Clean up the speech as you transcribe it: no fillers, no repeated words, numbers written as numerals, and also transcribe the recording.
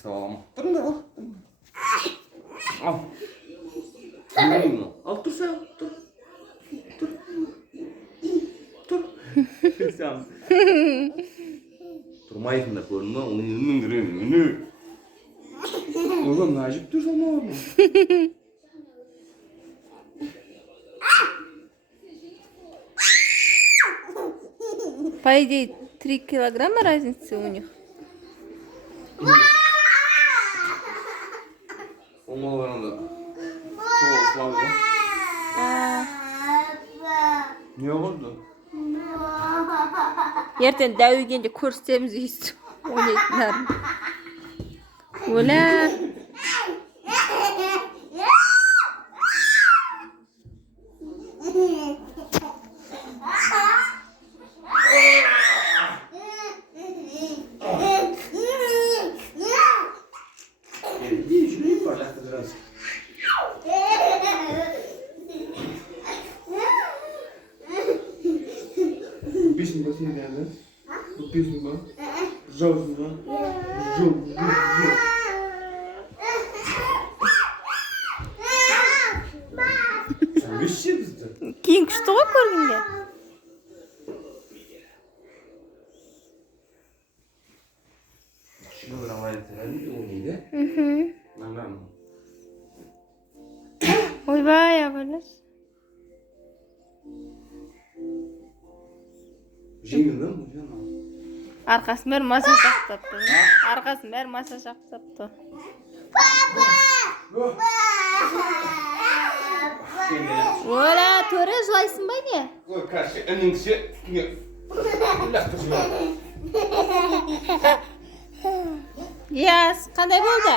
тастап аламын. Тұрыңдар, ал. Ал. Ал, тұрсай, тұр. Тұр. Тұрмайсыңдар, көрдің ба? Оның үні. Ойға мына жіп тұр салмауыр ма? По идее, 3 килограмма разницы у них. Не oldu? Ертең дәуігенде көрсетеміз дейсіз. Ойлайтындарым. Оля. Песня последняя, да? Вот песня, да? Пожалуйста, да? Жжём. Вообще бізді? Кейін күшті ғой көргенде. Шыны бір алайын дейді, ол нейді? Наңған. Ойбай, абайлас. Жеңіл бе? Арқасын бәрі маса жақтапты. Арқасын бәрі маса жақтапты. Оля, төре жылайсың ба не? Ой, қаршы, ініңші, үстіңе. Лақты жылай. Яс, қандай болды?